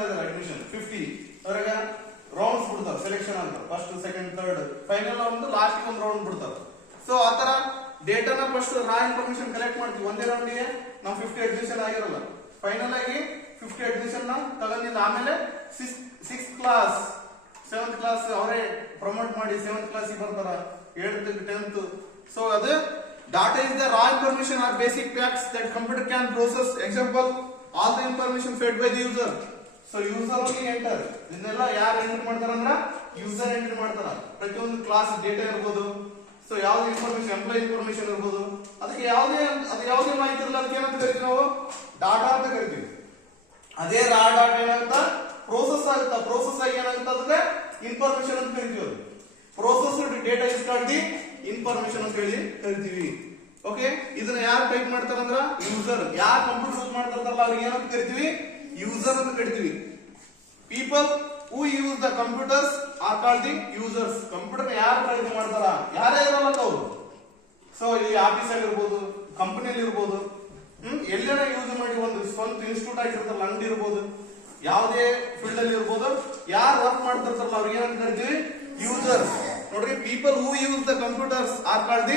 ಮಾಡಿದಾರೆ ಅಡ್ಮಿಷನ್ 50 ಅದ್ರಾಗ ರೌಂಡ್ಸ್ ಬಿಡ್ತಾರೆ ಸೆಲೆಕ್ಷನ್ ಅಂತ ಫಸ್ಟ್ ಸೆಕೆಂಡ್ ಥರ್ಡ್ ಫೈನಲ್ ಒಂದು ಲಾಸ್ಟ್ ಒಂದು ರೌಂಡ್ ಬಿಡ್ತಾರೆ. ಸೊ ಆತರ ಡೇಟಾನ ಫಸ್ಟ್ ರಾ ಇನ್ಫಾರ್ಮೇಶನ್ ಕಲೆಕ್ಟ್ ಮಾಡ್ತೀವಿ. ಒಂದೇ ರೌಂಡಿಗೆ ನಾವು 50 ಅಡ್ಮಿಷನ್ ಆಗಿರಲ್ಲ, ಫೈನಲ್ ಆಗಿ 50 ಅಡ್ಮಿಷನ್ ನ ತಗೊಂಡಿಲ್ಲ. ಆಮೇಲೆ 6th ಕ್ಲಾಸ್ 7th ಕ್ಲಾಸ್ ಅವರೇ ಪ್ರಮೋಟ್ ಮಾಡಿ 7th ಕ್ಲಾಸ್ ಬರ್ತಾರ, 8th 10th. ಸೊ ಅದು data is the raw information or basic facts that computer can process. Example, all the information fed by the user. So user only enter. ಇದನ್ನೆಲ್ಲ ಯಾರು enter ಮಾಡ್ತಾರಂದ್ರ user enter ಮಾಡ್ತಾರ. ಪ್ರತಿಯೊಂದು class data ಇರಬಹುದು, so ಯಾವ್ದು information employee information ಇರಬಹುದು, ಅದಕ್ಕೆ ಯಾವುದೇ ಮಾಹಿತಿ ಇರಲ್ಲ ಅದಕ್ಕೆ ಏನಂತ ಕರಿತೀವಿ ನಾವು ಡಾಟಾ ಅಂತ ಕರಿತೀವಿ. ಅದೇ ರಾ ಡಾಟಾ ಏನಾಗುತ್ತಾ ಪ್ರೋಸೆಸ್ ಆಗುತ್ತಾ, ಪ್ರೋಸೆಸ್ ಆಗಿ ಏನಾಗುತ್ತಾ ಅದಕ್ಕೆ ಇನ್ಫಾರ್ಮೇಶನ್ ಅಂತ ಕರಿತೀವಿ. ಅದು processed data is called the information ಅಂತ ಹೇಳಿ ಕರಿತೀವಿ. ಓಕೆ, ಇದನ್ನ ಯಾರು ಟೈಪ್ ಮಾಡ್ತಾರಂದ್ರ ಯೂಸರ್. ಯಾರು ಕಂಪ್ಯೂಟರ್ ಯೂಸ್ ಮಾಡ್ತಾರಲ್ಲ ಅವ್ರಿಗೆ ಏನಂತ ಕರಿತೀವಿ ಯೂಸರ್ ಅಂತ ಕರಿತೀವಿ. People who use the computers are called the users. Computer ಯಾರು ಬಳಕೆ ಮಾಡ್ತಾರ, ಯಾರೇ ಇರಲ್ಲ ಅವರು. ಸೊ ಇಲ್ಲಿ ಆಫೀಸ್ ಆಗಿರ್ಬೋದು, ಕಂಪನಿಯಲ್ಲಿ ಇರ್ಬೋದು, ಎಲ್ಲೇನ ಯೂಸ್ ಮಾಡಿ ಒಂದು ಸ್ವಂತ ಇನ್ಸ್ಟಿಟ್ಯೂಟ್ ಆಗಿರ್ತಾರಲ್ಲ, ಅಂಗಡಿ ಇರ್ಬೋದು, ಯಾವುದೇ ಫೀಲ್ಡ್ ಅಲ್ಲಿ ಇರ್ಬೋದು, ಯಾರು ವರ್ಕ್ ಮಾಡ್ತಿರ್ತಾರಲ್ಲ ಅವ್ರಿಗೆ ಏನಂತ ಕರಿತೀವಿ ಯೂಸರ್ಸ್. ನೋಡ್ರಿ, people who use the computers are called the